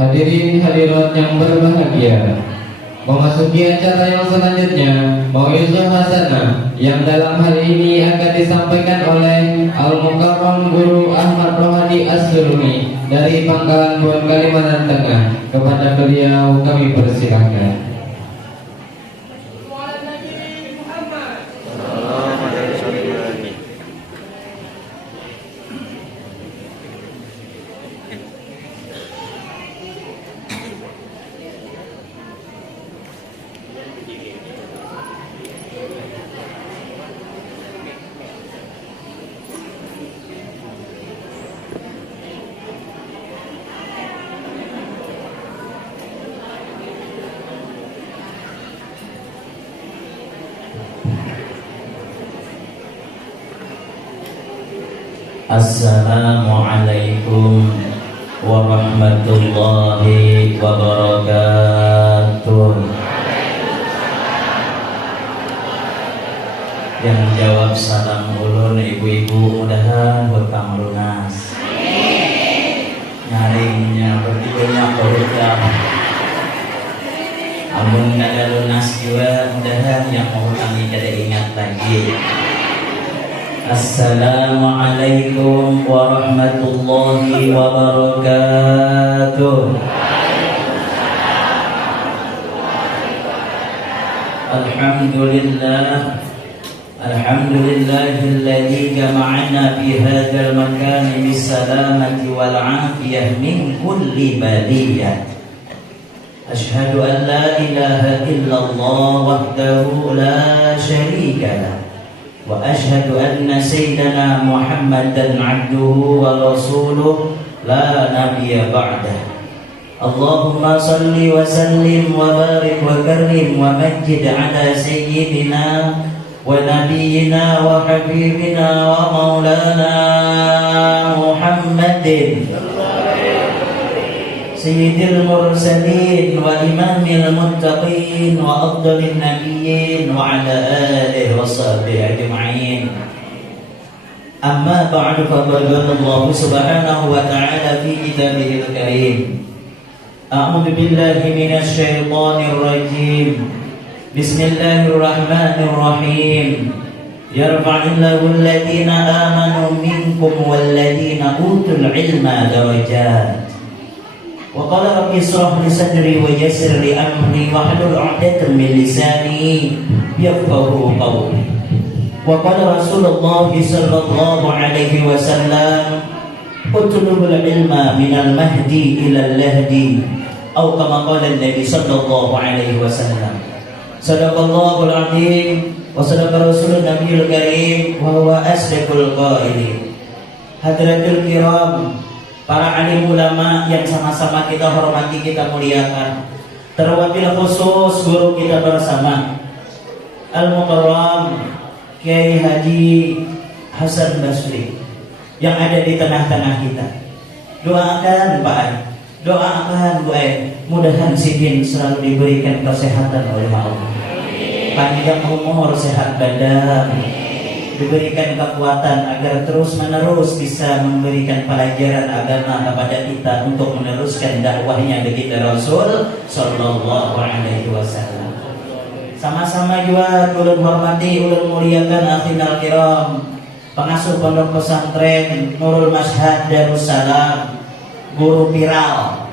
Hadirin hadirat yang berbahagia, memasuki acara yang selanjutnya, Mau'izah Hasanah yang dalam hal ini akan disampaikan oleh Al-Mukarram Guru Ahmad Rohadi As-Surumi dari Pangkalan Buan, Kalimantan Tengah. Kepada beliau kami persilahkan. Assalamualaikum warahmatullahi wabarakatuh. Yang jawab salam ulun ibu-ibu mudahan hutang lunas. Nyaringnya bertikulnya korupnya. Amun kada lunas juga mudahan yang mau hutangi kada ingat lagi. Assalamualaikum warahmatullahi wabarakatuh. Alhamdulillah, alhamdulillahilladzi jama'ana fi hadzal makan bisalamati wal afiyah min kulli baliyah. Asyhadu an la ilaha illallah wahdahu la syarika lah. Wa ashhadu anna sayyidana Muhammadan abduhu wa rasuluh la nabiyya ba'dah. Allahumma salli wa sallim wa barik wa karim wa majjid ala sayyidina wa nabiyyina wa habibina wa maulana Muhammadin sayyidil mursalin wa imamil muttaqin wa afdalin nabiyyin wa ala alihi wa sahbihi ajma'in. Amma ba'du, fa qala Allah subhanahu wa ta'ala fi kitabihil karim. A'udzu billahi minasy syaithanir rajim. Bismillahirrahmanirrahim. Yarfa'illahu alladhina amanu minkum walladhina utul ilma darajat. Wa qala rabbi ishrah li sadri wa yassir li amri wahlul 'uqdatam min lisani yafqahu qawli. Wa qala Rasulullah sallallahu alaihi wasallam utlubul ilma minal mahdi ilal lahdi, atau kama qala Nabi sallallahu alaihi wasallam. Sadaqallahul azim wa sadaqa rasulun nabiyul karim wa huwa asdaqul qailin. Hadratul kiram, para alim ulama yang sama-sama kita hormati, kita muliakan. Terwabil khusus guru kita bersama Al-Mukarram Kiai Haji Hasan Basri yang ada di tengah-tengah kita. Doakan Pak Ai, doakan Bu Ai, mudahan Sidin selalu diberikan kesehatan oleh Allah, panjang umur, sehat badan, diberikan kekuatan agar terus-menerus bisa memberikan pelajaran agama kepada kita untuk meneruskan dakwahnya baginda Rasul sallallahu alaihi wasallam. Sama-sama juga ulun hormati, ulun muliakan akhinal kiram, pengasuh pondok pesantren Nurul Mashhad Darussalam, guru viral,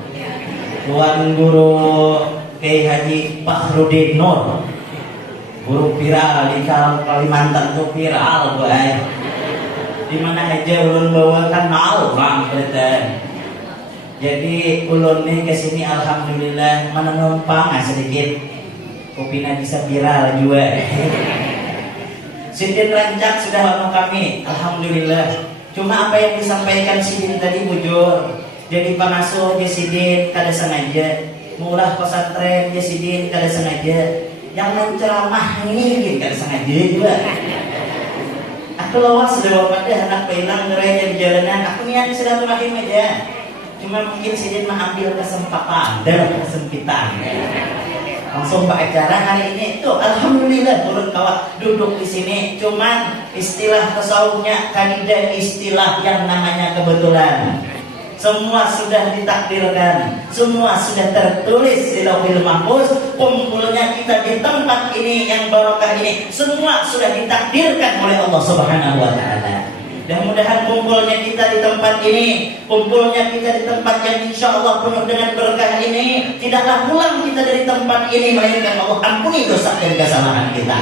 Tuan Guru Kiai Haji Fakhrudin Nur, guru viral di Kalimantan tuh viral Bu Ai. Di mana aja ulun bawakan mau bang berita. Jadi ulun nih kesini alhamdulillah mana numpang sedikit, kopina bisa viral juga. Sidin rancak sudah anu kami, alhamdulillah. Cuma apa yang disampaikan Sidin tadi bujur. Jadi pengasuh ya Sidin kada sengaja, murah pesantren ya Sidin kada sengaja. Yang menceramah ini kan sengaja juga. Aku lawas sudah pada anak pelang ngeraya di jalanan. Aku niat silaturahim aja. Cuma mungkin Sidin mengambil kesempatan dalam kesempitan. Langsung Pak acara hari ini itu alhamdulillah turun kawat duduk di sini. Cuman istilah tasawufnya kanida istilah yang namanya kebetulan. Semua sudah ditakdirkan, semua sudah tertulis di Lauhul Mahfuz. Kumpulnya kita di tempat ini yang barokah ini, semua sudah ditakdirkan oleh Allah Subhanahu wa taala. Dan mudahan kumpulnya kita di tempat ini, kumpulnya kita di tempat yang insya Allah penuh dengan berkah ini, tidaklah pulang kita dari tempat ini melainkan Allah ampuni dosa dan kesalahan kita.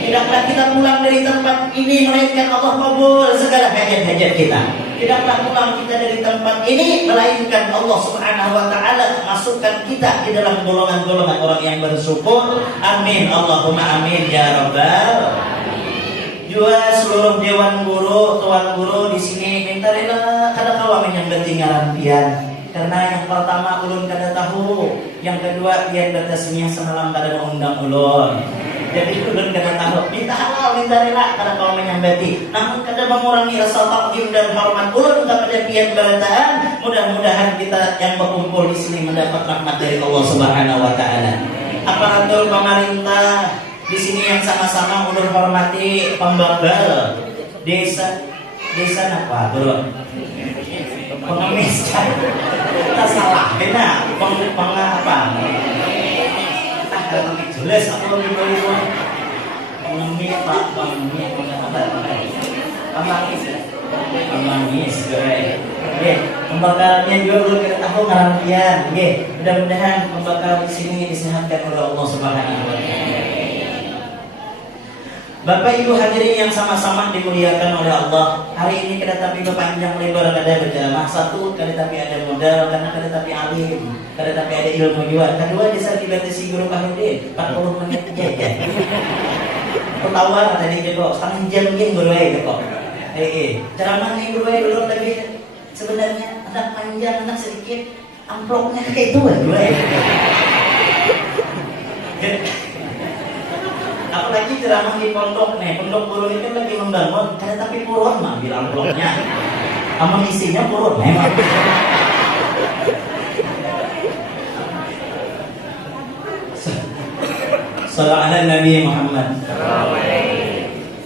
Tidaklah kita pulang dari tempat ini melainkan Allah kabul segala hajat-hajat kita. Tidaklah pulang kita dari tempat ini melainkan Allah Subhanahu wa taala masukkan kita di dalam golongan-golongan orang yang bersyukur. Amin Allahumma amin ya rabbal. Juga seluruh dewan guru, tuan guru di sini minta rela kada kawa menyambut ngaran pian. Karena yang pertama ulun kada tahu, yang kedua pian batasnya semalam kada undang ulun. Jadi ulun kada tahu, minta halal minta rela kada kawa menyambati. Namun kada mengurangi rasa takdim dan hormat ulun kepada pian barataan. Mudah-mudahan kita yang berkumpul di sini mendapat rahmat dari Allah Subhanahu wa taala. Aparatur pemerintah di sini yang sama-sama ulun hormati pembagal desa apa bro? Pengemis kan? Kita salah, benar. Apa? Kalau jelas apa lebih boleh? Pengemis pak, pengemis pengemis, pembakalnya juga belum kita tahu ngarampian. Mudah-mudahan pembakal di sini disehatkan oleh Allah Subhanahu wa taala. Bapak Ibu hadirin yang sama-sama dimuliakan oleh Allah. Hari ini kada tapi panjang lebar kada berjamaah. Satu, kada tapi ada modal, karena kada tapi alim, kada tapi ada ilmu juga. Kedua, desa dibatasi guru Kahudin 40 menit aja. Ketawa tadi juga setengah jam mungkin guru kok. Ceramah nih guru dulu tapi sebenarnya anak panjang, anak sedikit, amplopnya kayak itu guru. Apalagi ceramah di pondok nih, pondok guru itu lagi membangun, kada tapi purun mah ambil amplopnya, amun isinya purun memang. Sallallahu alaihi Nabi Muhammad.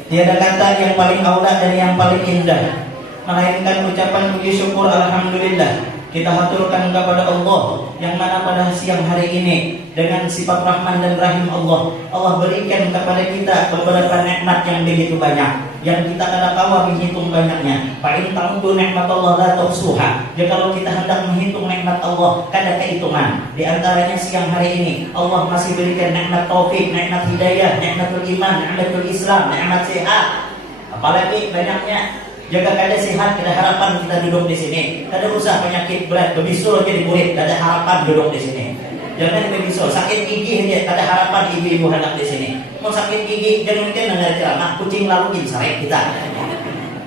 Tiada kata yang paling aula dan yang paling indah melainkan ucapan puji syukur alhamdulillah kita haturkan kepada Allah yang mana pada siang hari ini dengan sifat Rahman dan Rahim Allah berikan kepada kita beberapa nikmat yang begitu banyak yang kita kada kawa menghitung banyaknya. Fa in ta'uddu nikmatallah la tuhsuha. Jika kalau kita hendak menghitung nikmat Allah kada kehitungan. Di antaranya siang hari ini Allah masih berikan nikmat taufik, nikmat hidayah, nikmatul iman, nikmatul Islam, nikmat sehat. Apalagi banyaknya. Jaga kada sehat, kada harapan kita duduk di sini. Kada usah penyakit berat, bebisul jadi murid, kada harapan duduk di sini. Jangan bebisul, sakit gigi aja, kada harapan ibu-ibu hendak di sini. Mau sakit gigi jangan mungkin dengar ceramah, kucing lalu insarek kita.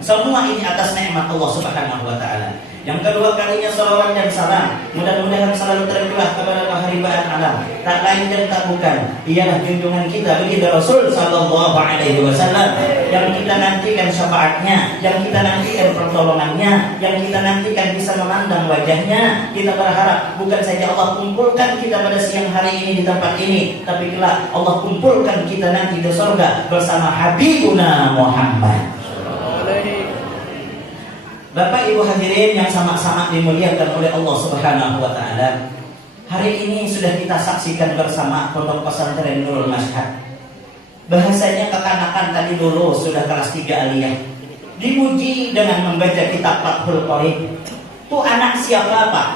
Semua ini atas nikmat Allah Subhanahu wa taala. Yang kedua kalinya salawat dan salam mudah-mudahan selalu tercurah kepada keharibaan alam. Tak lain dan tak bukan ialah junjungan kita baginda Rasul sallallahu alaihi wasallam yang kita nantikan syafaatnya, yang kita nantikan pertolongannya, yang kita nantikan bisa memandang wajahnya. Kita berharap bukan saja Allah kumpulkan kita pada siang hari ini di tempat ini, tapi kelak Allah kumpulkan kita nanti di surga bersama Habibuna Muhammad. Bapak Ibu hadirin yang sama-sama dimuliakan oleh Allah Subhanahu wa taala. Hari ini sudah kita saksikan bersama Pondok Pesantren Nurul Mashhad. Bahasanya kekanakan tadi dulu sudah kelas 3 aliyah. Dimuji dengan membaca kitab Fathul Qorib. Tuh anak siapa Pak?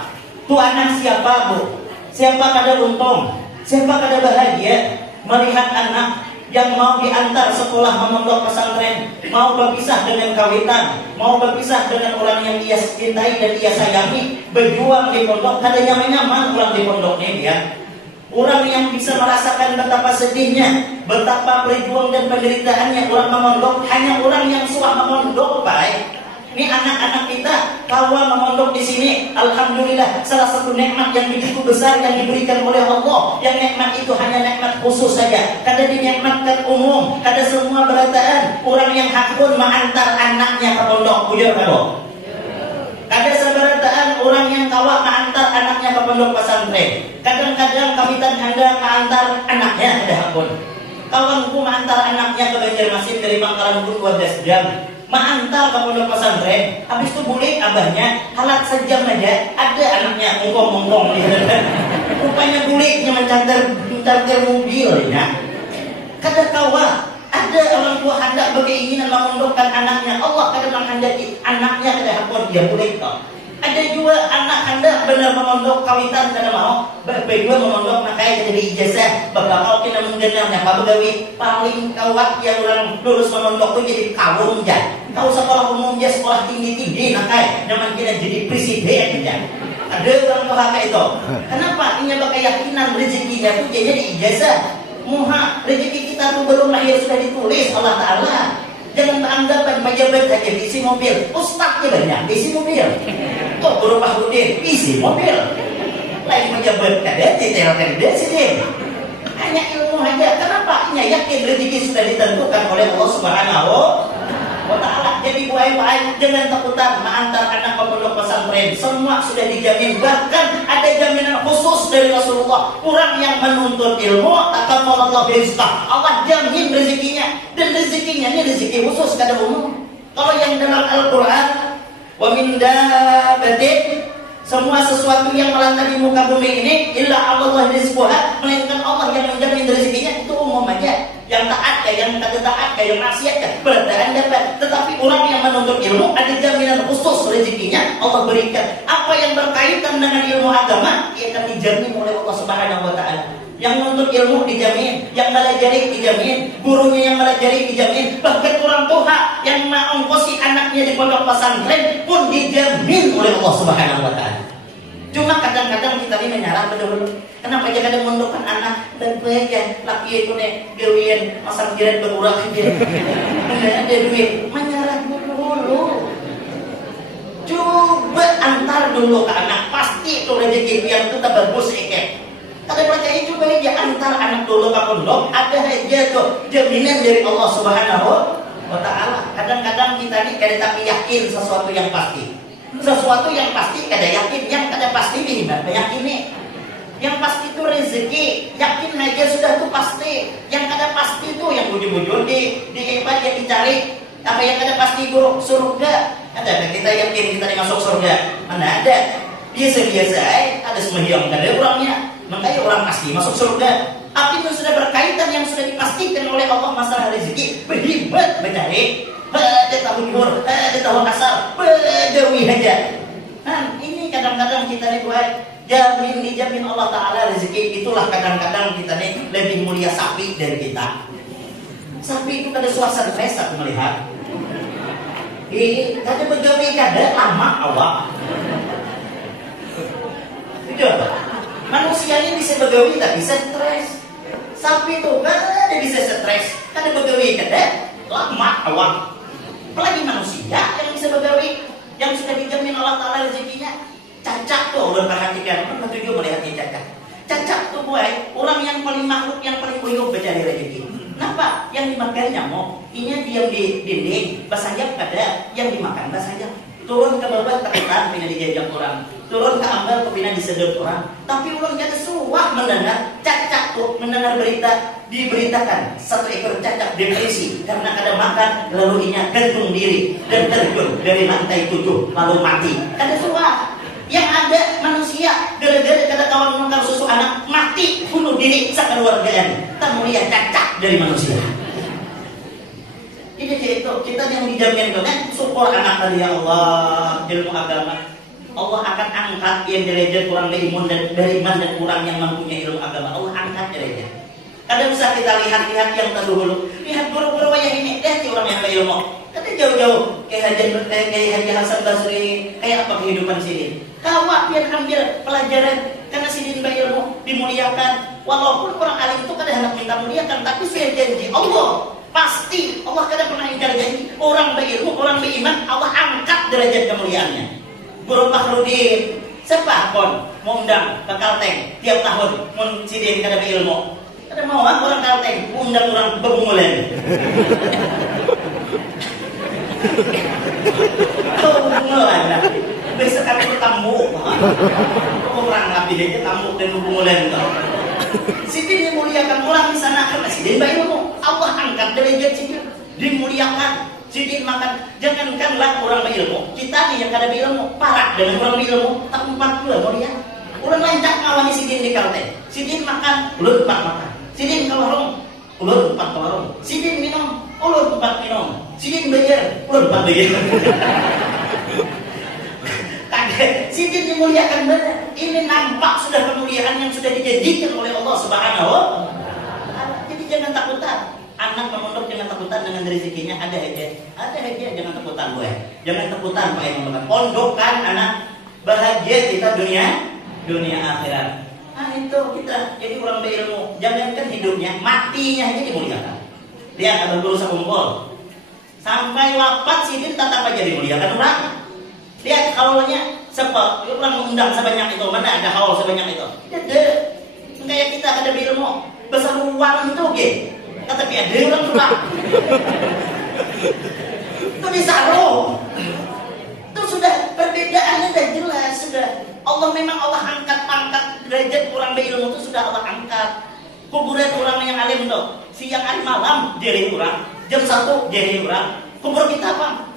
Tuh anak siapa Bu? Siapa kada untung? Siapa kada bahagia melihat anak yang mau diantar sekolah memondok pesantren, mau berpisah dengan kawitan, mau berpisah dengan orang yang ia cintai dan ia sayangi, berjuang di pondok, kada nyaman-nyaman orang di pondoknya dia. Orang yang bisa merasakan betapa sedihnya, betapa perjuangan dan penderitaannya orang memondok, hanya orang yang suah memondok, baik. Ini anak-anak kita kawa memondok di sini. Alhamdulillah, salah satu nikmat yang begitu besar yang diberikan oleh Allah. Yang nikmat itu hanya nikmat khusus saja. Kada dinikmatkan umum, kada semua berataan. Orang yang hakun mengantar anaknya ke pondok, bujur kado. Kada seberataan orang yang kawa mengantar anaknya ke pondok pesantren. Kadang-kadang kawitan hendak mengantar anaknya kada hakun. Kawanku mengantar anaknya ke Banjarmasin dari Pangkalan 12 jam. Ma'antar ke pondok pesantren, habis itu bulik abahnya, halat sejam aja, ada anaknya mongkong-mongkong gitu. Rupanya buliknya mencantar mobil ya. Kata kawa, ada orang tua hendak berkeinginan memondokkan anaknya, Allah kadang menghendaki anaknya kada hakon dia bulik toh. Ada juga anak hendak benar memondok kawitan kada mau, berdua memondok nakai jadi ijazah, bakal kita menggenang apa begawi paling kawat yang orang lulus memondok itu jadi kawum ya. Kau sekolah umum ya sekolah tinggi nakai, zaman kita jadi presiden ya. Ada orang tua kayak itu. Kenapa? Ini berkeyakinan rezekinya itu jadi ijazah. Muha rezeki kita tuh belum lahir sudah ditulis Allah Taala. Jangan beranggapan pejabat saja isi mobil, ustadznya banyak isi mobil. Tuh guru Fahrudin isi mobil. Lain pejabat kada detail kada sih. Hanya ilmu aja. Kenapa? Hanya yakin rezeki sudah ditentukan oleh Allah Subhanahu wa Ta'ala. Jadi buai-buai jangan takutan mengantar anak ke pondok pesantren. Semua sudah dijamin. Bahkan ada jaminan khusus dari Rasulullah. Orang yang menuntut ilmu akan Allah rizqah. Allah jamin rezekinya. Dan rezekinya ini rezeki khusus kada umum. Kalau yang dalam Al-Quran, wa min dabbatin, semua sesuatu yang melantang di muka bumi ini illa Allah rizquha, melainkan Allah yang menjamin rezekinya. Itu umum aja. Yang taat kayak yang tidak taat kayak yang maksiat kan beradaan dapat. Tetapi orang yang menuntut ilmu ada jaminan khusus rezekinya Allah berikan. Apa yang berkaitan dengan ilmu agama ia akan dijamin oleh Allah Subhanahu wa Ta'ala. Yang menuntut ilmu dijamin, yang melajari dijamin, gurunya yang melajari dijamin, bahkan orang tua yang mengongkosi anaknya di pondok pesantren pun dijamin oleh Allah Subhanahu wa Ta'ala. Cuma kadang-kadang kita ini menyerah betul-betul. Kenapa aja kadang mendukkan anak baik-baik ya, laki itu nih gawian masang jiran berurang aja. Enggak ada duit, menyerah dulu. Coba antar dulu ke anak, pasti itu rezeki yang kita bagus ikat. Tapi percaya juga aja antar anak dulu ke pondok, ada aja tuh jaminan dari Allah Subhanahu wa Ta'ala. Kadang-kadang kita ini kada tapi yakin sesuatu yang pasti. Sesuatu yang pasti kada yakin, yang kada pasti minimal meyakini. Yang pasti itu rezeki, yakin aja sudah tuh pasti. Yang kada pasti itu yang bujur-bujur di hebat yang dicari. Apa yang kada pasti guru surga. Ada kita yakin kita masuk surga? Mana ada? Biasa-biasa ada sembahyang kada orangnya. Makanya orang pasti masuk surga. Tapi itu sudah berkaitan yang sudah dipastikan oleh Allah masalah rezeki. Berhebat mencari. Ada tahun juhur, ada tahun asar, berdewi aja. Nah, ini kadang-kadang kita nih buat dijamin Allah Ta'ala rezeki. Itulah kadang-kadang kita nih lebih mulia sapi dari kita. Sapi itu kada suasana fest melihat. Kada begawi kada lama awak. Itu manusia ini bisa begawi tak bisa stres. Sapi itu kada bisa stres, kada begawi kada lama awak. Apalagi manusia yang bisa begawi, yang sudah dijamin Allah Ta'ala rezekinya. Cacak tuh, udah perhatikan, pernah tujuh melihatnya cacak. Cacak tuh buat orang yang paling makhluk, yang paling uyuh mencari rezeki. Kenapa? Yang dimakan nyamuk, ini diam di dinding, basayap kada, yang dimakan basayap. Turun ke bawah tekan, pina dijajak orang. Turun ke ambal, pina disedot orang. Tapi orang jadi suah mendengar cacak tuh, mendengar berita. Diberitakan satu ekor cacak depresi karena kada makan, lalu inya gantung diri dan terjun dari lantai 7 lalu mati. Kada suah. Yang ada manusia gara-gara kada kawan menangkap susu anak mati bunuh diri sakeluargaan. Tak mulia cacak dari manusia. Jadi itu kita yang dijamin kan syukur anak tadi ya Allah ilmu agama. Allah akan angkat yang derajat orang beriman dan orang yang mempunyai ilmu agama. Allah angkat derajat. Kadang bisa kita lihat-lihat yang terdahulu. Lihat guru-guru yang ini, lihat orang yang berilmu. Kadang jauh-jauh kayak Haji Hasan Basri, kayak apa kehidupan sini. Kawak yang ambil pelajaran karena sini berilmu dimuliakan. Walaupun orang alim itu kadang hendak minta muliakan, tapi saya janji Allah pasti Allah kadang pernah ingkar janji. Orang berilmu, orang beriman, Allah angkat derajat kemuliaannya. Guru Fahrudin, siapa pun mau undang ke Kalteng tiap tahun, mau sidin kada berilmu. Ada mau orang Kalteng undang orang Bebungulen. Bebungulen. Besok kami tamu. Orang ngapi dia tamu dan Bebungulen. Siti dimuliakan orang di sana karena Siti baik ilmu. Allah angkat derajat Siti dimuliakan. Sidin makan, jangankanlah orang berilmu, kita nih yang kada berilmu, parah dengan orang berilmu, tak empat dua mau dia. Orang lain tak ngawani sidin di kalte. Sidin makan, ulun empat makan. Sidin ke warung, ulun empat ke warung. Sidin minum, ulun empat minum. Sidin bayar, ulun empat bayar. Kaget, sidin dimuliakan benar. Ini nampak sudah kemuliaan yang sudah dijanjikan oleh Allah Subhanahu wa Ta'ala. Jadi jangan takutan. Anak memondok jangan takutan dengan rezekinya, ada aja jangan takutan gue. Jangan takutan Pak yang memondok. Pondokkan anak bahagia kita dunia akhirat. Nah itu kita jadi orang berilmu. Jangankan hidupnya, matinya aja dimuliakan. Lihat ada guru sakumpul sampai wafat sidin tetap aja dimuliakan orang. Lihat haulnya sebab orang mengundang sebanyak itu, mana ada haul sebanyak itu. Kayak kita ada berilmu besar uang itu tapi ada orang kurang itu disaruh itu sudah perbedaannya sudah jelas sudah Allah memang Allah angkat pangkat derajat orang berilmu itu sudah Allah angkat. Kuburan orang yang alim tuh siang hari malam jadi orang jam 1 jadi orang kubur kita apa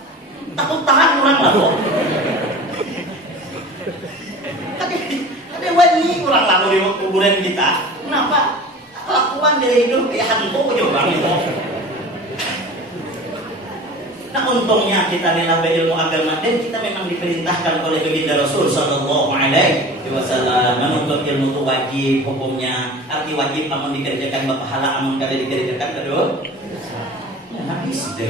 takut tahan orang lah kok ada wani orang lalu di kuburan kita kenapa kelakuan dari hidup kayak hantu juga itu. Nah untungnya kita nilai ilmu agama dan kita memang diperintahkan oleh baginda Rasul Sallallahu Alaihi Wasallam menuntut ilmu itu wajib hukumnya. Arti wajib amun dikerjakan berpahala amun kada dikerjakan kedua. Ya habis deh.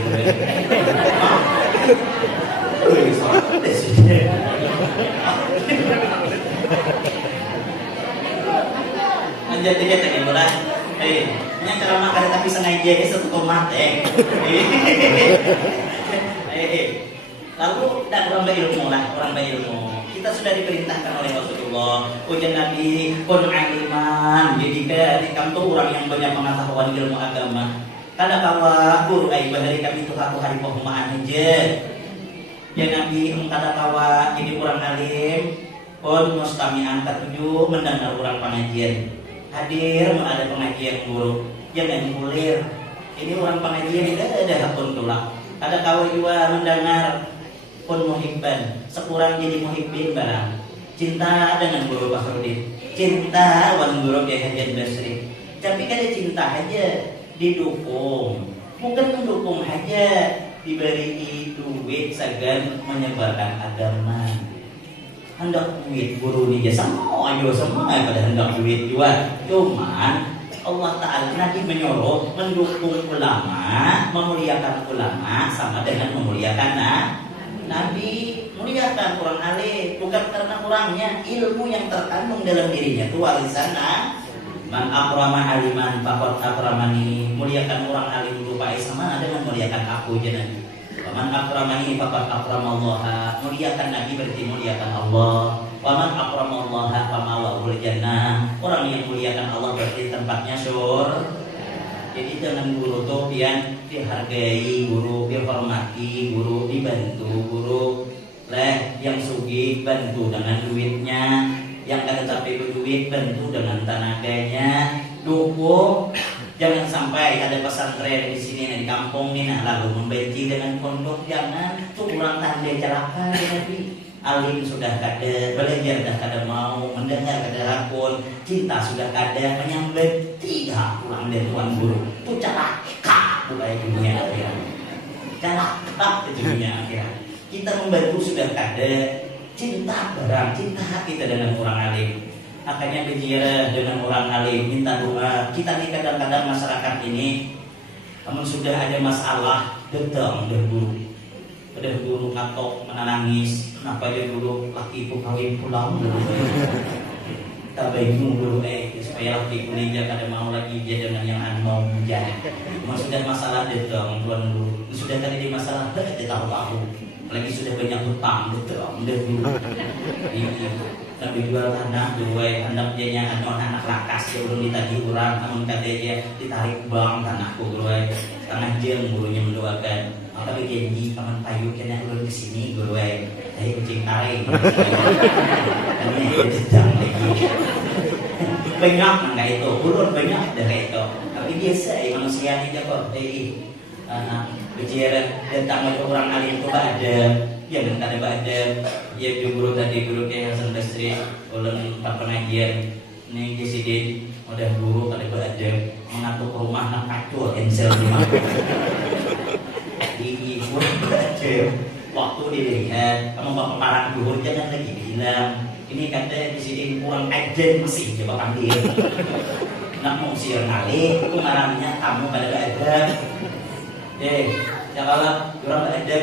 Anjat-anjat lagi murah. Ini ceramah kada tapi sengaja satu tomat Lalu dan orang berilmu lah, orang berilmu. Kita sudah diperintahkan oleh Rasulullah. Ujian Nabi kun aliman. Jadi di kampung orang yang banyak pengetahuan ilmu agama. Kada kawa guru ai dari kami itu satu hari pemahaman aja. Ya Nabi kada kawa jadi orang alim. Pun mustami'an ketujuh mendengar orang pengajian. Hadir ada pengajian guru jangan mulir. Ini orang pengajian tidak ada hakun tulak. Ada kawan juga mendengar pun muhibban sekurang jadi muhibbin barang cinta dengan guru Bahrudin cinta wan guru Kiai Haji Basri tapi kada cinta aja didukung bukan mendukung aja diberi duit segan menyebarkan agama hendak duit guru ni je semua pada hendak duit juga cuman Allah Ta'ala Nabi menyuruh mendukung ulama memuliakan ulama sama dengan memuliakan Nabi muliakan orang alim bukan karena orangnya ilmu yang terkandung dalam dirinya itu warisan man akrama aliman faqad akramani muliakan orang alim berupa sama dengan muliakan aku je Nabi man akramani faqad akramallaha muliakan Nabi berarti muliakan Allah wa man akramallaha famawahul jannah orang yang muliakan Allah berarti tempatnya surga. Jadi dengan guru tuh yang dihargai guru dihormati guru dibantu guru yang sugih bantu dengan duitnya yang kada sampai berduit bantu dengan tenaganya dukung. Jangan sampai ada pesantren di sini di kampung ini lalu membenci dengan pondok jangan tuh orang tanda celaka tapi alim sudah kada belajar dah kada mau mendengar kada hakun cinta sudah kada menyambut tidak pulang dari tuan guru itu celaka bukan dunia akhirat celaka di dunia akhirat kita membantu sudah kada cinta barang cinta kita dengan orang alim akhirnya berjira dengan orang alim minta doa kita nih kadang-kadang masyarakat ini namun sudah ada masalah datang udah guru katok menangis kenapa dia dulu laki itu kawin pulang kita bingung dulu supaya laki kuning dia kada mau lagi dia dengan yang mau menjadi sudah masalah datang tuan dulu sudah tadi di masalah dia tahu lagi sudah banyak hutang datang udah dulu tapi jual tanah dua anak dia yang anak lakas dia belum ditagih orang namun kata dia ditarik bank tanahku dua tanah dia gurunya mendoakan tapi janji paman payu kena ulun kesini guru saya kucing tarik ini sedang lagi banyak enggak itu ulun banyak dari itu tapi biasa manusia ini kok Bicara tentang orang alim itu ada, ya bentar ada, ya guru tadi guru kayak Hasan Basri, ulang tak pengajian, nih presiden, udah guru tadi ada mengatur rumah nak kacau ensel rumah. Di ada waktu dilihat, kamu bapak parang guru jangan lagi bilang, ini kata presiden kurang ajen masih coba panggil. Nak mau siar kali, kemarannya kamu pada ada. Ya kalau orang ada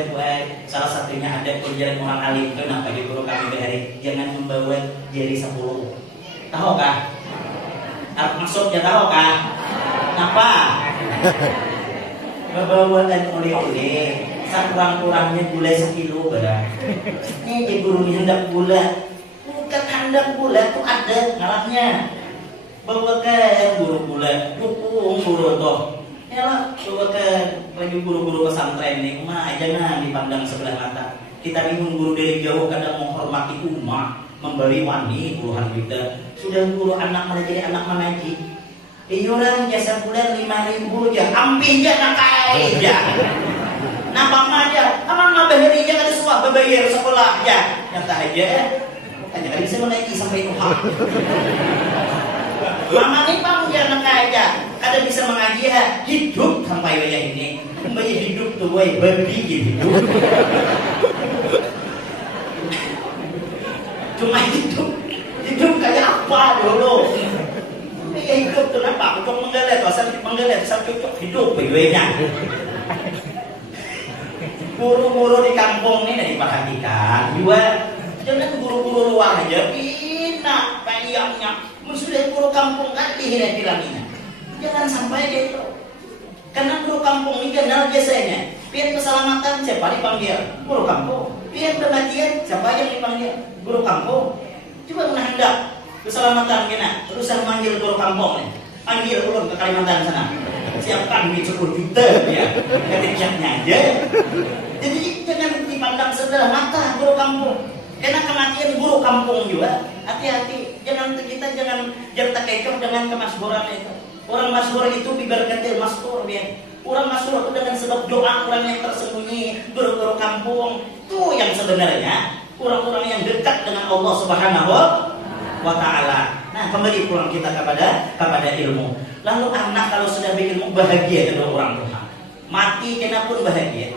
salah satunya ada pelajaran orang alim itu nak bagi guru kami berhari jangan membawa jari 10. Tahu kah? Maksudnya tahu kah? Kenapa? Membawaan oleh-oleh sekurang-kurangnya gula 1 kilo berah. Ini guru hendak gula, bukan hendak gula itu ada ngarahnya. Bawa ke guru gula, dukung guru toh. Ya lah, coba ke bagi guru-guru pesantren ini, jangan dipandang sebelah mata. Kita bingung guru dari jauh kadang menghormati umat, memberi wani puluhan juta. Sudah guru anak malah jadi anak mengaji. Iuran jasa bulan 5.000 ya, ambil ya nak aja. Nambah aja, amang ngabahiri aja ada suah berbayar sekolah ya. Nyata aja, hanya kan bisa mengaji sampai Tuhan. Mama ini bang dia nak aja, kada bisa mengaji ya, hidup sampai wayah ini, membayar hidup tuh way babi gitu. Cuma hidup kayak apa dulu? Membayar hidup tuh apa? Untuk menggelet, asal cocok hidup wayahnya. Guru-guru di kampung ini diperhatikan, juga jangan guru-guru luar aja, bina payahnya. Sudah guru kampung kan dihina-hilangnya. Jangan sampai gitu. Karena guru kampung ini kenal biasanya. Pihak keselamatan siapa dipanggil? Guru kampung. Pihak kematian siapa yang dipanggil? Guru kampung. Coba kena hendak keselamatan kena. Terusan manggil guru kampung nih. Panggil ulun ke Kalimantan sana. Siapkan duit 10 juta ya. Ketiknya aja. Jadi jangan dipandang sebelah mata guru kampung. Karena kematian guru kampung juga. Hati-hati, kita jangan terkecoh dengan kemasburan itu. Orang masbur itu bibarkatil masbur ya. Orang masbur itu dengan sebab doa orang yang tersembunyi, guru-guru kampung itu yang sebenarnya orang-orang yang dekat dengan Allah Subhanahu wa taala. Nah, kembali pulang kita kepada ilmu. Lalu anak kalau sudah berilmu bahagia kedua orang tua. Mati kenapun bahagia.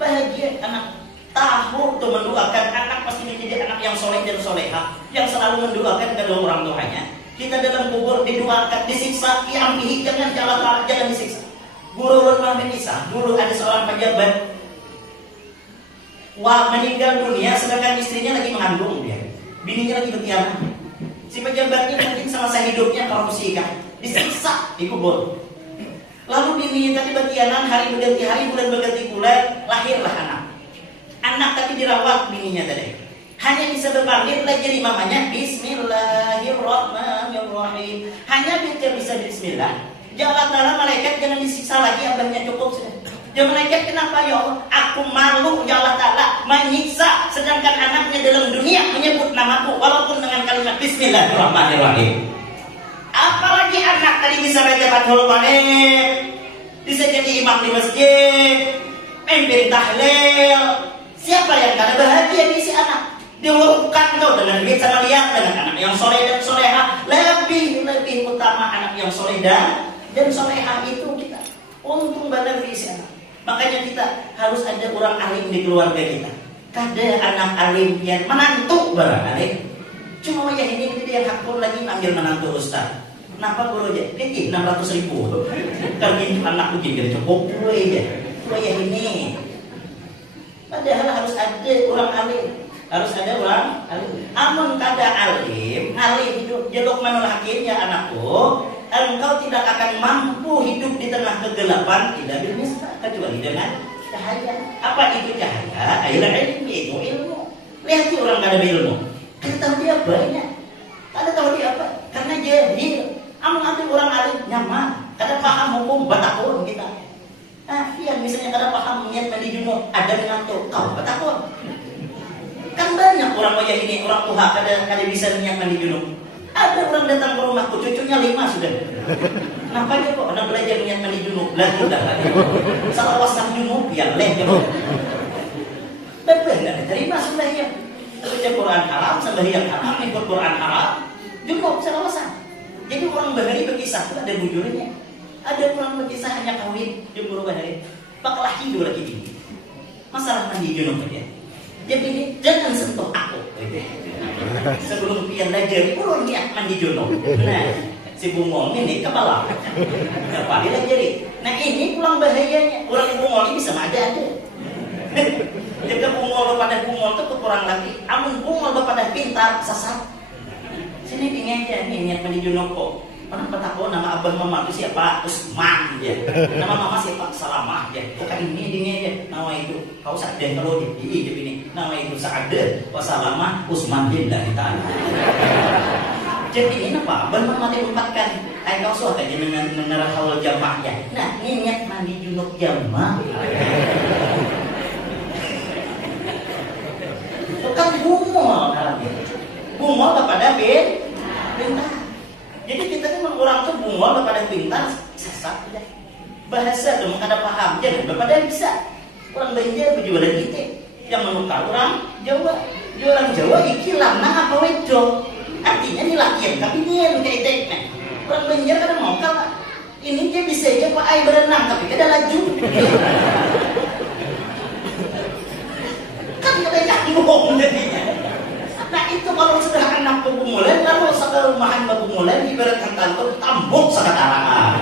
Bahagia anak. Tahu untuk mendoakan anak pasti menjadi anak yang soleh dan soleha, yang selalu mendoakan kedua orang tuanya. Kita dalam kubur didoakan, disiksa, diambil, jangan disiksa. Guru Muhammad Isa, dulu ada seorang pejabat, meninggal dunia, sedangkan istrinya lagi mengandung dia, bininya lagi bertiara. Si pejabatnya mungkin semasa hidupnya korupsi kan, disiksa di kubur. Lalu bininya tadi bertiaran, hari berganti hari, bulan berganti bulan, lahirlah anak. Anak tapi dirawat bininya tadi. Hanya bisa berpanggil jadi mamanya Bismillahirrahmanirrahim. Hanya dia bisa Bismillah. Jangan malaikat jangan disiksa lagi, abahnya cukup sudah. Jangan malaikat kenapa ya Allah? Aku malu ya Allah Ta'ala menyiksa sedangkan anaknya dalam dunia menyebut namaku walaupun dengan kalimat Bismillahirrahmanirrahim. Apalagi anak tadi bisa baca Fathul Qadir, bisa jadi imam di masjid, pimpin tahlil. Siapa yang kada bahagia di si anak? Diurutkan tuh dengan duit sama lihat dengan anak yang soleh dan soleha. Lebih utama anak yang soleh dan soleha itu kita. Untung benar di si anak. Makanya kita harus ada orang alim di keluarga kita. Kada anak alim yang menantu barang alim. Cuma ya ini dia hakul lagi panggil menantu ustaz. Kenapa guru aja? Dia 600.000. Kalau anak begini cukup gue ya. Gue ya ini. Padahal harus ada orang alim, harus ada orang alim. Amun kada alim hidup jelok manul hakim ya anakku, engkau tidak akan mampu hidup di tengah kegelapan tidak bermisbah kecuali dengan cahaya. Apa itu cahaya? Ilmu itu ilmu. Lihat tuh orang kada ilmu, kita tahu dia banyak. Kada tahu dia apa? Karena jahil. Amun ada orang alim nyaman, kada paham hukum batakun kita. Yang misalnya kada paham niat mandi junub ada ngantuk kau takut kan banyak orang wajah ini orang tua kada bisa niat mandi junub. Ada orang datang ke rumahku cucunya 5 sudah Kenapa dia kok anak belajar niat mandi junub? Lah tidak lagi. Salah wasah junub yang leh. Betul nggak diterima sembahyang. Baca Quran haram, sembahyang haram, ikut Quran haram, junub salah wasah. Jadi orang Bahari berkisah itu ada bujurnya. Ada orang berkisah hanya kawin jumhur Bahari. Pak laki dua laki ini. Masalah mandi junub dia. Jadi ini jangan sentuh aku. Sebelum pian belajar, pun niat mandi junub. Nah, si bungol ini kepala. Kepala dia jadi. Nah ini pulang bahayanya. Orang bungol ini bisa ada. Jika bungol kepada bungol itu kurang lagi. Amun bungol kepada pintar sesat. Sini dingin aja nih niat mandi junub kok. Orang petakon nama abah mama itu siapa? Usman ya. Nama mama siapa? Salamah ya. Bukan ini dingin aja. Nama itu kau sadar kalau di ini. Nama itu Sa'ad Wasalamah Usman bin Dalitan. Jadi ini apa? Abah mama diempatkan. Ayo kau suah aja dengan hawal jamaah ya. Nah ini niat mandi junub jamaah. Bukan bungol bungol kepada pintar. Jadi kita ini orang tuh bungol kepada pintar sesat ya. Bahasa tuh ada paham jadi kepada bisa orang Banjar berjualan kita yang menukar orang Jawa. Di orang Jawa ikilah nah apa wedo artinya ini latihan tapi dia kayak teknik. Orang Banjar kadang mau kalah ini dia bisa aja pak air berenang tapi dia laju. Kan kita nyambung jadinya. Nah itu kalau sudah anak pemulai, lalu sekali rumahan pemulai ibaratkan kantor tambuk sekarang.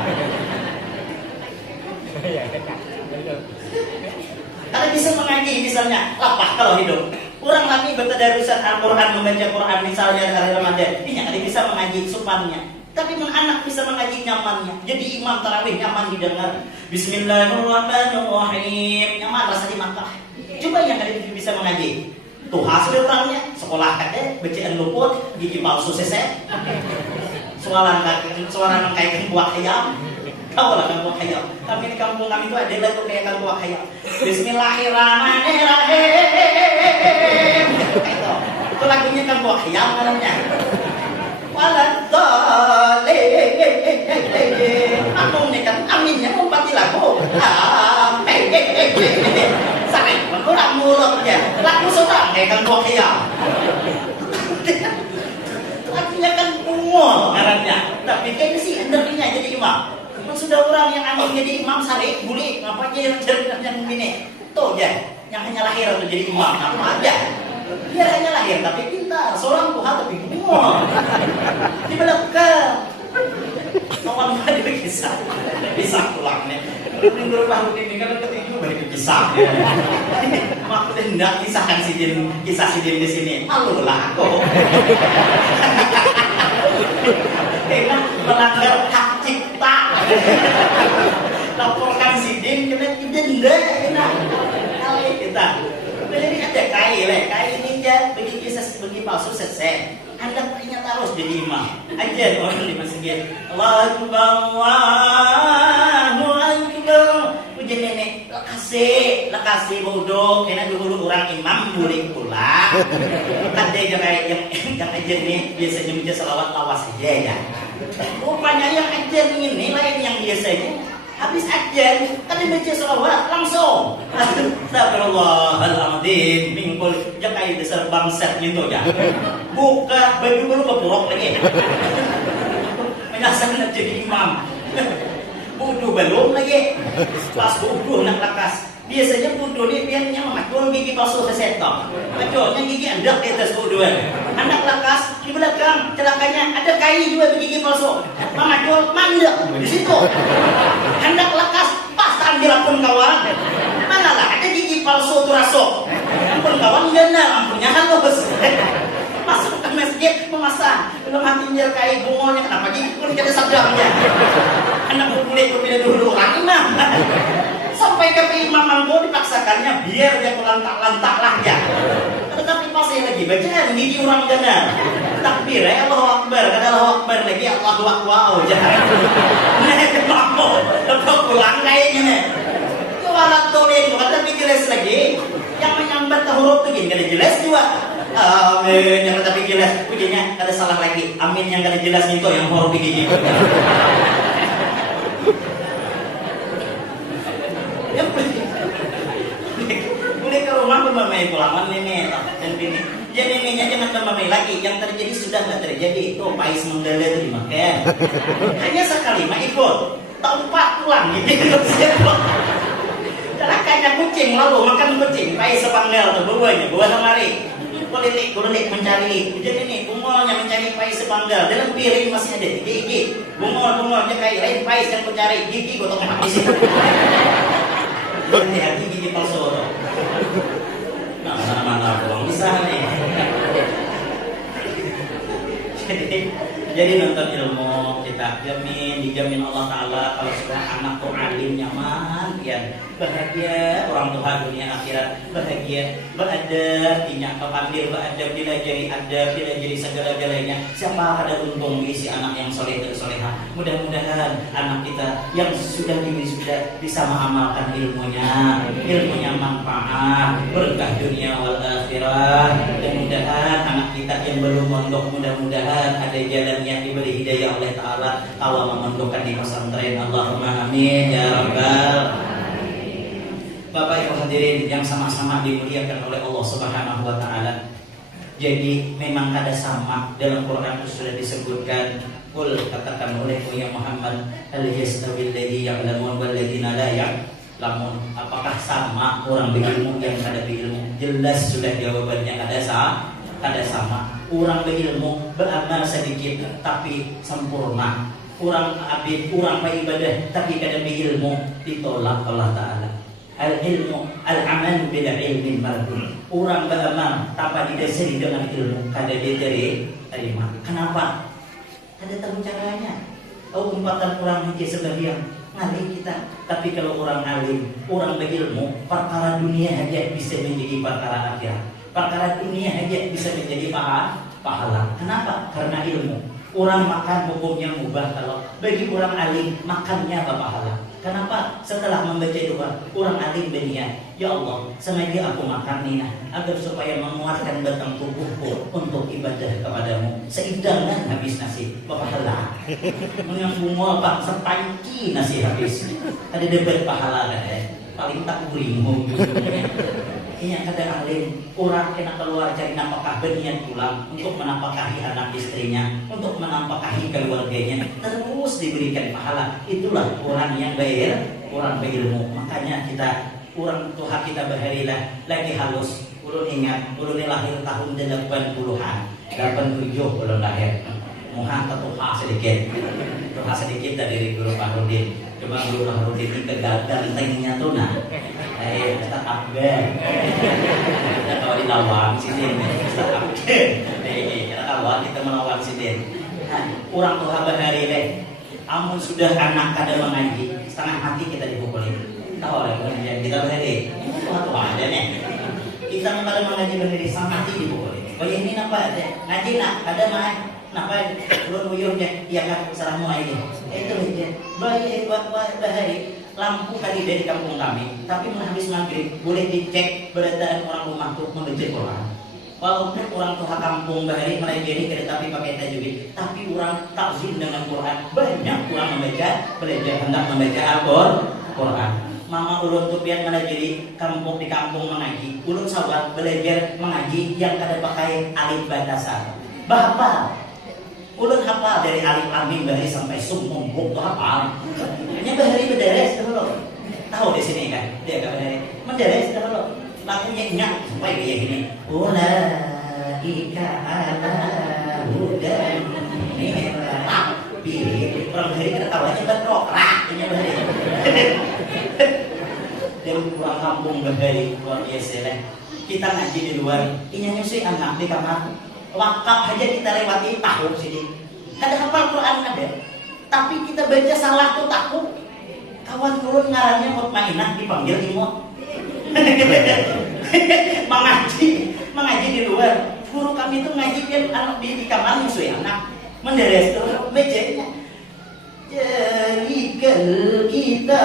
Kalau bisa mengaji misalnya, lapah kalau hidup. Orang lagi bertadarusan Al-Quran, membaca Quran misalnya hari Ramadan, ini ada bisa mengaji supannya. Tapi anak bisa mengaji nyamannya. Jadi imam tarawih nyaman didengar. Bismillahirrahmanirrahim. Nyaman rasa dimakan. Coba yang ada bisa mengaji. Tuh hasil orangnya sekolah katanya bacaan luput gigi palsu seset suara kayak buah ayam tahu lah kan buah ayam tapi di kampung kami itu ada lah tuh kayak buah ayam Bismillahirrahmanirrahim itu lagunya kan buah ayam namanya amunnya kan aminnya umpati lagu sakit kurang mulutnya lagu sedang kayak kan buah ayam lagunya kan bungol ngarannya tapi kayaknya sih energinya jadi imam kan sudah orang yang amin jadi imam sari boleh ngapa aja yang begini tuh aja yang hanya lahir untuk jadi imam apa aja dia hanya lahir tapi pintar seorang Tuhan tapi bungol di belakang kawan ada kisah pulangnya menurut Pak ini kan ketiga balik kisah maksudnya hendak kisahkan kisah sidin di sini malu lah aku karena melanggar hak cipta laporkan sidin kena denda kali kita jadi ada kai ini aja bagi kisah bagi palsu sesek anda ingat harus jadi imam aja orang di masjid Allahu Akbar puji nenek lekasi bodoh karena dulu orang imam boleh pulang ada yang aja nih biasanya baca salawat lawas aja ya rupanya yang aja ini lain yang biasanya habis aja kan baca salawat langsung astagfirullahaladzim mingkul ya kayak dasar bangset gitu ya buka baju baru kepurok lagi menyasar nak jadi imam bodoh belum lagi pas bodoh nak lakas biasanya bodoh ni biarnya makan gigi palsu sesetok macamnya gigi andak di atas bodohan anak lakas di belakang celakanya ada kain juga gigi palsu makan mandek di situ anak lakas pas tanggil pun kawan mana lah ada gigi palsu tu rasuk pun kawan gana ampunnya halus masuk ke masjid memasang belum hatinya kain bungolnya kenapa gigi pun ada sabdamnya anak boleh berbeda dulu orang imam sampai ke imam mampu dipaksakannya biar dia lantak lah ya tetapi pas saya lagi bacaan gigi orang gana takbir ya Allahu Akbar kata Allahu Akbar lagi Allahu Akbar jangan nih mampu tetap pulang kayaknya nih kewalat tolong tapi jelas lagi yang menyambat ke huruf itu gini jelas juga amin yang tapi jelas pujinya ada salah lagi amin yang kada jelas itu yang huruf gigi Boleh ke rumah memamai pulangan nenek dan bini. Ya neneknya jangan memamai lagi. Yang terjadi sudah nggak terjadi. Itu pais menggala itu dimakan. Hanya sekali mah ikut. Tahun 4 pulang gitu. Karena kayak kucing lalu makan kucing. Pais sepanggal tuh bawa lemari. Kulilik mencari. Jadi nih bungolnya mencari pais sepanggal. Dalam piring masih ada gigi. Bungolnya kayak lain pais yang ku cari. Gigi gotong habis. Hati-hati gigi palsu. Nah, mana pulang bisa nih. Jadi nonton ilmu kita dijamin Allah Ta'ala kalau sudah anak tuh alim nyaman ya bahagia orang tua dunia akhirat bahagia beradab dinyak pandai beradab dilajari adab dilajari segala-galanya siapa ada untung diisi anak yang soleh dan soleha mudah-mudahan anak kita yang sudah bisa mengamalkan ilmunya manfaat berkah dunia wal akhirah mudah-mudahan anak kita yang belum mondok mudah-mudahan ada jalan yang diberi hidayah oleh Ta'ala Allah memondokkan di pesantren Allahumma amin ya rabbal. Bapak Ibu hadirin yang sama-sama dimuliakan oleh Allah Subhanahu wa taala. Jadi memang ada sama dalam Quran itu sudah disebutkan qul katakan oleh ya Muhammad hal yastawil ladzi ya'lamun wal ladzina la ya'lamun apakah sama orang berilmu yang ada berilmu? Jelas sudah jawabannya ada sama. Orang berilmu beramal sedikit tapi sempurna. Orang abid, orang beribadah tapi kada berilmu ditolak Allah Ta'ala. Al-ilmu, al-amal bila ilmin mardun. Orang beramal tanpa didasari dengan ilmu kada diterima. Kenapa? Kada tahu caranya. Umpatan orang haji sebagian ngalim kita. Tapi kalau orang alim, orang berilmu, perkara dunia saja bisa menjadi perkara akhirat. Perkara dunia saja bisa menjadi pahala. Kenapa? Karena ilmu. Orang makan hukumnya mubah kalau bagi orang alim makannya pahala. Kenapa? Setelah membaca doa, orang alim berniat, ya Allah, sengaja aku makan nih agar supaya menguatkan batang tubuhku untuk ibadah kepadamu. Seidangan habis nasi, pahala. Menyambung pak sepanci nasi habis. Ada debat pahala kan? Paling tak uringmu. Ini ada alim, orang kena keluar cari nafkah berniat pulang untuk menafkahi anak istrinya, untuk menafkahi keluarganya, terus diberikan pahala. Itulah orang yang orang berilmu. Makanya kita, orang tua kita berharilah lagi halus. Ulun ingat, ulun lahir tahun 80-an, 87 ulun lahir. Muha ketuha sedikit dari Guru Fahrudin. Coba Guru Fahrudin ini kegantengnya tuh nah. Kita kabel. Kita tahu di lawan sini. Kita kabel. Kita kawan kita melawan sini. Orang tua bahari deh. Amun sudah anak kada mengaji, setengah hati kita dipukulin. Tahu lah kemudian kita bahari. Tua aja nih. Kita kada mengaji berdiri setengah hati dipukulin. Oh ini napa aja? Ngaji nak kada main. Napa ulun uyuhnya? Iya kan sarahmu aja. Itu aja. Baik bahari. Lampu tadi dari kampung kami, tapi habis maghrib boleh dicek beradaan orang rumah tuh membaca Quran. Walaupun orang tua kampung bahari melajari kereta api pakai tajwid, tapi orang takzim dengan Quran. Banyak orang belajar hendak membaca Al-Quran. Mama ulun tuh pian melajari di kampung mengaji. Ulun sahabat belajar mengaji yang kada pakai alif batasan. Bapak ulun hafal dari alif amin bahari sampai sumum buk tuh hafal. Hanya bahari berderes dulu. Tahu di sini kan? Dia enggak berderes. Menderes dulu. Lakunya ingat supaya kayak gini. Ulaika ala hudan min rabbi. Orang bahari kada tahu aja bentrok raknya bahari. Dan kurang kampung bahari luar biasa lah. Kita ngaji di luar, inyanya sih anak di kamar. Wakaf aja kita lewati tahu sini. Kada hafal Quran ada. Tapi kita baca salah tuh takut. Kawan turun ngarannya Mutmainah dipanggil imut. mengaji di luar. Guru kami itu ngaji dia anak di kamar musuh anak. Menderes tuh bacanya. Jalikal kita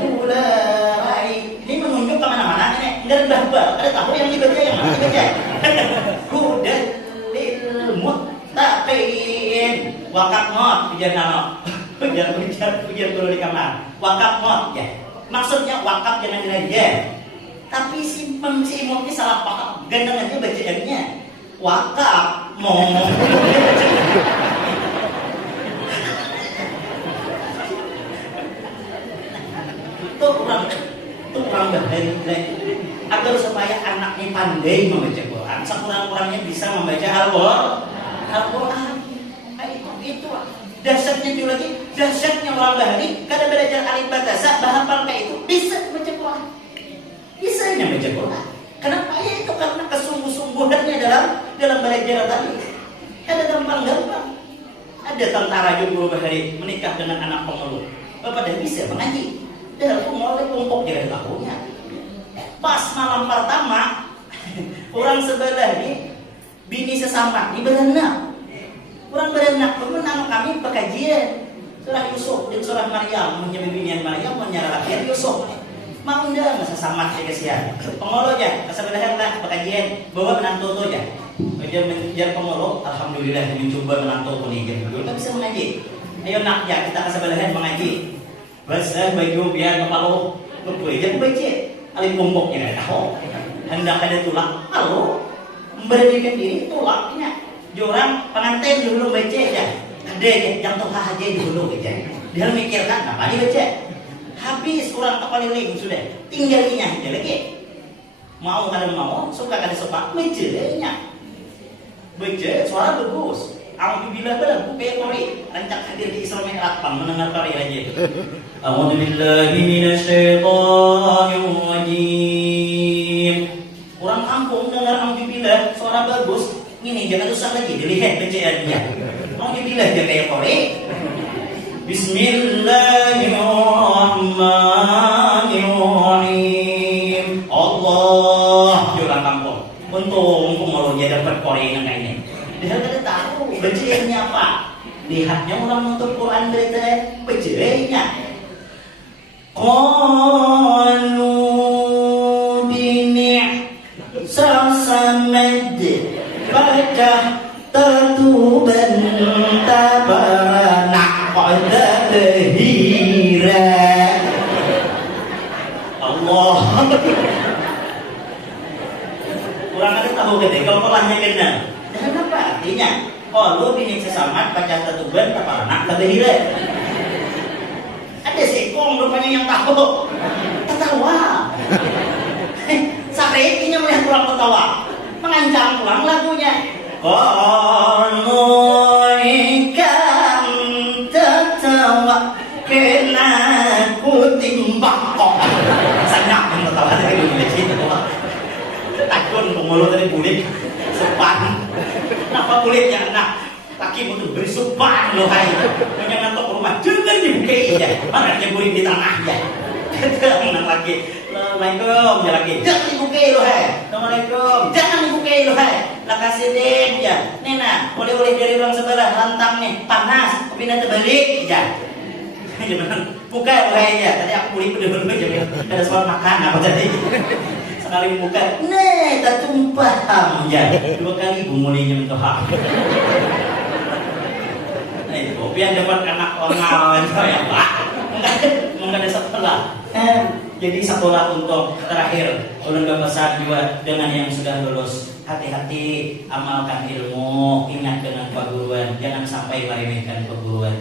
mulai. Ini menunjuk kemana-mana nih. Enggak ada ada tahu yang dibaca yang mana dibaca. Hudan muttaqin wakaf mod ujian nano ujian perlu di kamar wakaf mod ya Maksudnya wakaf jangan belanja. Tapi si imam ini salah paham. Gandeng aja bacaannya. Wakaf mau. Itu kurang dari agar supaya anaknya pandai membaca Quran, sekurang-kurangnya bisa membaca Al-Quran. Itu dasarnya itu lagi, dasarnya orang Bahari kada belajar alif batasa bahapal kayak itu bisa baca Quran, bisa baca Quran. Kenapa? Ya itu karena kesungguh-sungguhannya dalam belajar tadi. Kada gampang-gampang. Ada tentara guru Bahari menikah dengan anak pemulung, bapak dah bisa mengaji. Dan aku mulai tumpuk jadi lakunya. Pas malam pertama, orang sebelah ini bini sesama ini beranak. Orang beranak, nama kami pekajian surah Yusuf dan surah Maryam, menjadi binian Maryam menyerah laki Yusuf. Mau ndak masa sama saya kesian. Pengolo aja, kesebelahan lah pekajian bawa menantu tu aja. Dia menjar pengolo, alhamdulillah mencoba menantu pun ini. Kita bisa mengaji. Ayo nak ya kita kesebelahan mengaji. Bahasa baju biar kepala berkuih jangan baca alih kumpuknya tahu hendak ada tulang halo memberanikan diri tulangnya orang pengantin dulu baca aja ada yang tuh aja dulu aja dia mikirkan apa dia baca habis orang kepaliling sudah tinggalnya aja lagi mau kada mau suka kada suka baca suara bagus. Alhamdulillah belah bupe kori rancak hadir di Islam Ratpang mendengar kori aja. A'udzubillahi minasyaitonir rajim. Orang kampung dengar alhamdulillah suara bagus. Ini jangan usah lagi dilihat bacaannya. Alhamdulillah dia kayak kori. Bismillahirrahmanirrahim. Allah di orang kampung. Untung pemulunya dapat kori yang ini. Dia kada tahu bacaannya apa. Lihatnya orang nutup Quran berita bacaannya. Qalu bini' sasamad baca tatuban tabarana qada tahira. Allah. Kurang ada tahu gede kalau Qurannya benar. Dan apa artinya? Kalau bini sesamat baca tatuban tabarana qada tahira. Ada sekong rupanya yang tahu. Tertawa. Sampai ini melihat pulang tertawa. Mengancam pulang lagunya. Qalu ikan tertawa kena kutimbang kok. Sangat tertawa dari sini. Takut pengeluh dari kulit sepan. Kenapa kulitnya enak? Laki untuk beri supan loh hai. Menyangan ke rumah jangan dibukai ya. Mana dia burin di tanahnya. Kata anak laki, Assalamualaikum ya laki. Jangan dibukai loh hai. Assalamualaikum. Jangan dibukai loh hai. Lah kasih deh ya. Nena, oleh-oleh dari orang sebelah lantang nih panas. Pindah terbalik ya. Gimana? Buka loh hai ya. Tadi aku beli udah belum aja. Ada soal makan apa tadi? Sekali buka, nih tak tumpah ya. 2 kali bumulinya untuk hak. Kopian dapat anak orang saya pak, enggak ada sekolah. Jadi sekolah untuk terakhir, ulun pesan juga dengan yang sudah lulus. Hati-hati amalkan ilmu, ingat dengan perguruan, jangan sampai meremehkan perguruan.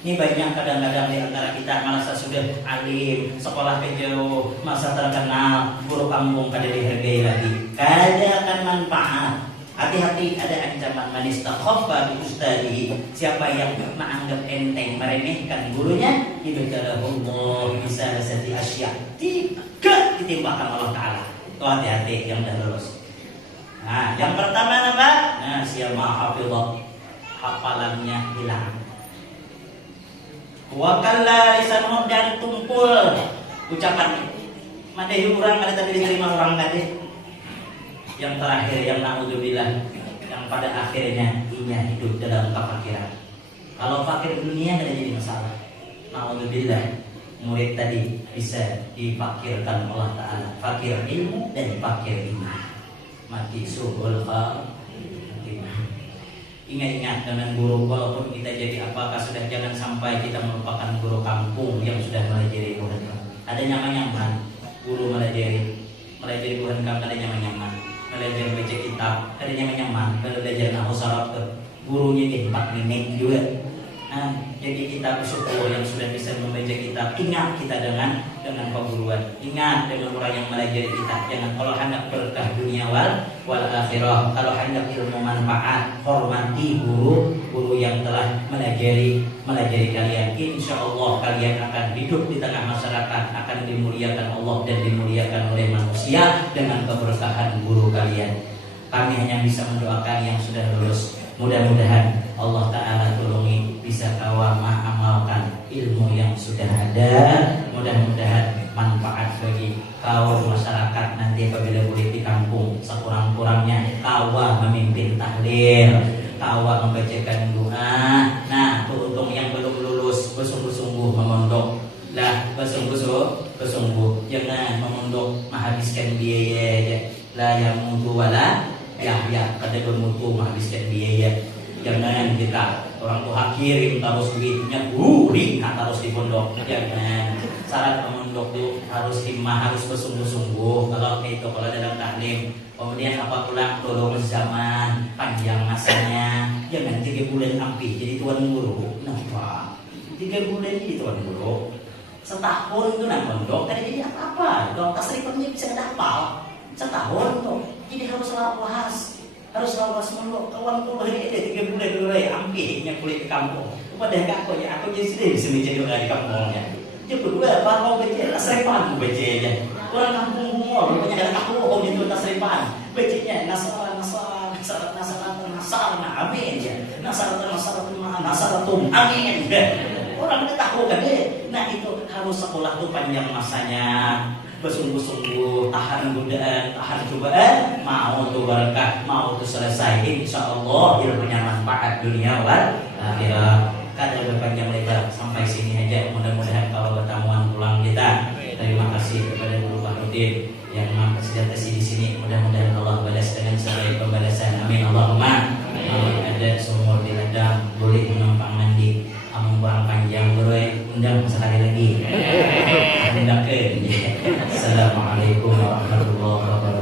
Ini banyak kadang-kadang di antara kita merasa sudah alim, sekolah jauh, masa terkenal, guru kampung kada dihargai lagi. Kada akan manfaat. Hati-hati ada ancaman manis takhaffa bi ustadi. Siapa yang menganggap enteng meremehkan gurunya, ibtalahullah bisa sati asya. Tidak ditimpakan Allah Taala. Tuh hati-hati yang dah lulus. Nah, yang pertama apa? Nah, siapa hafizah hafalannya hilang. Wakalla lisanuh dan tumpul ucapannya. Madahi orang kada tadi diterima orang tadi. Yang terakhir yang naudzubillah, yang pada akhirnya ia hidup dalam kefakiran. Kalau fakir dunia tidak jadi masalah. Naudzubillah, murid tadi bisa difakirkan Allah Taala, fakir ilmu dan fakir iman. Mati suhul khatimah. Ingat-ingat dengan guru, walaupun kita jadi apakah sudah jangan sampai kita melupakan guru kampung yang sudah mulai jadi murid. Ada ada nyaman-nyaman guru melajari Tuhan kamu ada nyaman-nyaman belajar baca kitab ada nyaman-nyaman belajar nahu saraf gurunya di 4 menit juga. Jadi kita bersyukur yang sudah bisa membaca kitab. Ingat kita dengan perguruan. Ingat dengan orang yang melajari kita. Jangan kalau hendak berkah dunia wal akhirah. Kalau hendak ilmu manfaat, hormati guru yang telah melajari kalian. Insya Allah kalian akan hidup di tengah masyarakat, akan dimuliakan Allah dan dimuliakan oleh manusia dengan keberkahan guru kalian. Kami hanya bisa mendoakan yang sudah lulus. Mudah-mudahan Allah Ta'ala tolongi bisa kawamah amalkan ilmu yang sudah ada. Mudah-mudahan manfaat bagi kaum masyarakat nanti apabila boleh di kampung. Sekurang-kurangnya kawa memimpin tahlil, kawa membacakan doa. Nah, untuk yang belum lulus bersungguh-sungguh memondok. Lah, bersungguh-sungguh jangan memondok menghabiskan biaya. La yang mutu wala ya kada bermutu menghabiskan biaya. Jangan kita orang tua kirim terus duitnya gurih terus di pondok. Jangan. Syarat pemondok itu harus himmah, harus bersungguh-sungguh. Kalau itu kalau dalam taklim, kemudian apa pulang tolong zaman panjang masanya. Jangan 3 bulan hampir jadi tuan guru. Nampak 3 bulan jadi tuan guru. Setahun itu nang pondok kada jadi apa-apa. Kalau tasrifnya bisa dapat setahun tuh. Jadi harus lawas, mulu kawan tuh hari ini 3 bulan dulu ya, hampirnya kulit di kampung. Padahal aku jadi sudah bisa menjadi orang di kampungnya. Dia berdua apa mau baca tasrifan bacanya. Orang kampung umur punya kata aku itu tasrifan. Bacanya nasara amin ya. Nasaratum amin. Orang udah tahu kan deh. Nah itu harus sekolah tuh panjang masanya. Bersungguh-sungguh, tahan godaan, tahan cobaan, mau tuh berkah, mau tuh selesai. Insya Allah ilmunya manfaat dunia wal akhirah. Kadar berpanjang lebar sampai sini aja. Mudah-mudahan kalau pertemuan pulang kita. Terima kasih kepada Guru Fahrudin yang memfasilitasi di sini. Mudah-mudahan Allah balas dengan sebaik pembalasan. Amin Allahumma. Ada sumur di ladang, boleh menumpang mandi. Amun barang panjang boleh undang sekali lagi. Assalamualaikum warahmatullahi wabarakatuh.